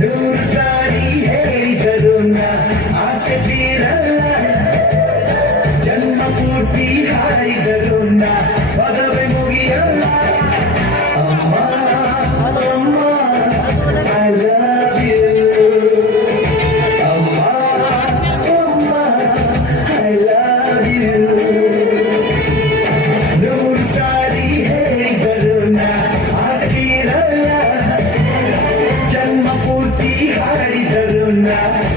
ನೂರು ಸಾರಿ ಹೇಳಿದರು ಆಸೆ ತೀರಲ್ಲ, ಜನ್ಮ ಪೂರ್ತಿ ಹಾಡಿದರು ಪದವೇ ಮುಗಿಯಲ್ಲ. ಅಮ್ಮ ಅಮ್ಮ ಐ ಲವ್ ಯು, ಅಮ್ಮ ಅಮ್ಮ ಐ ಲವ್ ಯು. ನೂರು ಸಾರಿ ಹೇಳಿದರು ಆಸೆ ತೀರಲ್ಲ, ಜನ್ಮ ಪೂರ್ತಿ ಹಾಡಿದರು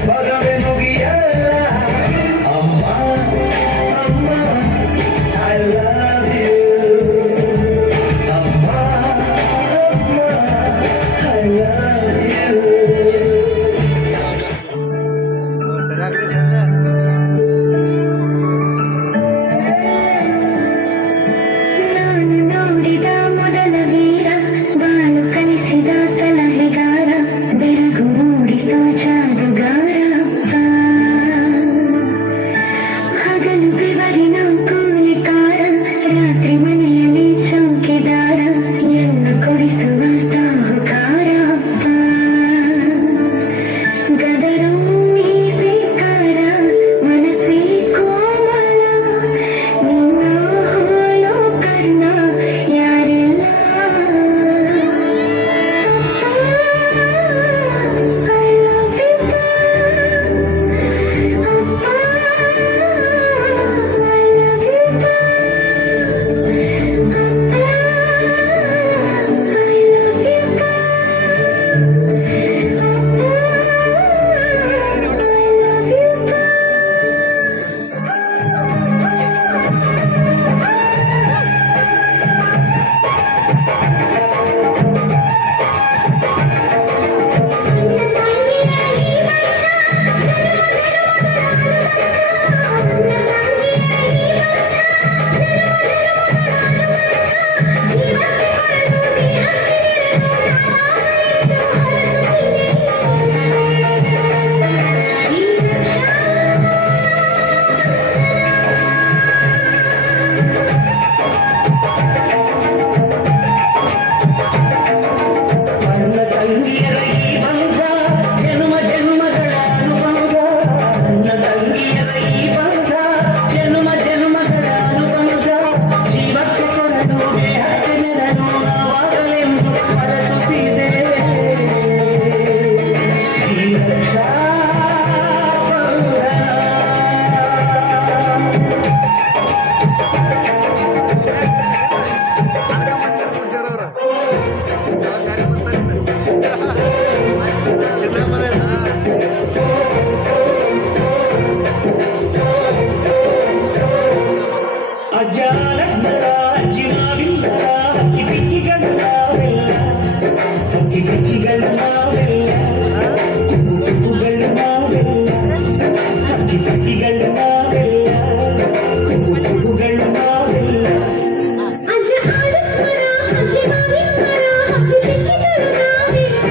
ಪದವೇ ಮುಗಿಯಲ್ಲ. ಅಮ್ಮ ಅಮ್ಮ ಐ ಲವ್ ಯು, ಅಮ್ಮ ಅಮ್ಮ ಐ ಲವ್ ಯು. ನಾನು ನೋಡಿದ ಮೊದಲ ವೀರ, ಬಾಳು ಕಲಿಸಿದ ಸಲಹೆಗಾರ, ಬೆರಗು ಮೂಡಿಸೋ ಜಾದುಗಾರ ಅಪ್ಪ. ಹಗಲು ಬೆವರಿನ ಕೂಲಿಕಾರ, ರಾತ್ರಿ ಮನೆಯಲ್ಲಿ ಚೌಕಿದಾರ, ಎಲ್ಲ ಕೊಡಿಸುವ ಸಾಹುಕಾರ ಅಪ್ಪ. ಗದರೋ ಮೀಸೆಕಾರ, ಮನಸ್ಸೇ ಕೋಮಲ, ನಿನ್ನ ಹೋಲೋ ಕರ್ಣ ಯಾರಿಲ್ಲ. I love you, ಅಪ್ಪ. I love you, ನನ್ನ ತಂಗಿಯರ ಈ ಬಂಧ ಜನ್ಮ ಜನ್ಮಗಳ ಅನುಬಂಧ, ನನ್ನ ತಂಗಿಯರ ಈ ಬಂಧ ಜನ್ಮ ಜನ್ಮಗಳ ಅನುಬಂಧ. ಜೀವಕ್ಕೆ ಕೊರಡು ದೇಹಕ್ಕೆ ನೆರಳು ನಾವಾಗಲೆಂದು ಹರಸುತ್ತಿದೆ ಈ ರಕ್ಷಾ ಬಂಧನ. ಅಜ್ಜಾರದ್ದರ ಅಜ್ಜಿನಾವಿಲ್ಲ, ಹಕ್ಕಿ ಪಿಕ್ಕಿಗಳ ನಾವೆಲ್ಲ, ಹಕ್ಕಿ ಪಿಕ್ಕಿಗಳ ನಾವೆಲ್ಲ, ಕುಕ್ಕುಗಳ ನಾವೆಲ್ಲ, ಹಕ್ಕಿ ಪಿಕ್ಕಿಗಳ ನಾವೆಲ್ಲ, ಕುಕ್ಕುಗಳ ನಾವೆಲ್ಲ. ಅಜ್ಜ ಆಡುತ್ತರ, ಅಜ್ಜಿ ಮಾವಿತ್ತರ, ಹಕ್ಕಿ ಪಿಕ್ಕಿಗಳು ನಾವಿಲ್ಲ,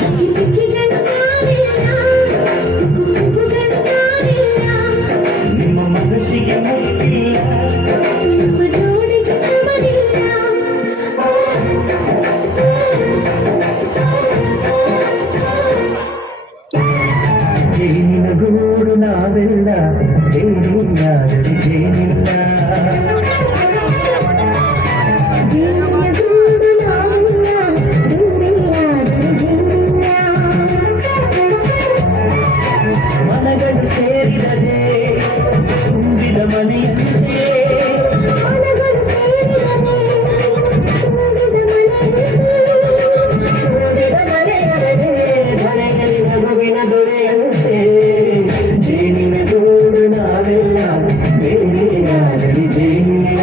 ಹಕ್ಕಿ ಪಿಕ್ಕಿಗಳು ನಾವಿಲ್ಲ, ಕುಕ್ಕುಗಳು ನಾವಿಲ್ಲ. ನಿಮ್ಮ ಮನಸ್ಸಿಗೆ ಮುಟ್ಟಿಲ್ಲ, ನಮ್ಮ ಜೋಡಿಗೆ ಸಮನಿಲ್ಲ. ಜೇನಿನ ಗೂಡು ನಾವೆಲ್ಲ, ಜೇನಿಲ್ಲ ಜೇನಿಲ್ಲ. ಮನಗಳು ಸೇರಿದರೆ ತುಂಬಿದ ಮನೆಯಂತೆ, ಧರೆಯಲ್ಲಿ ಮಗುವಿನ ದೊರೆಯಂತೆ. ಜೇನಿನ ಗೂಡು ನಾವೆಲ್ಲ, ಬೇರೆಯಾಗಲಿ ಜೇನಿಲ್ಲ.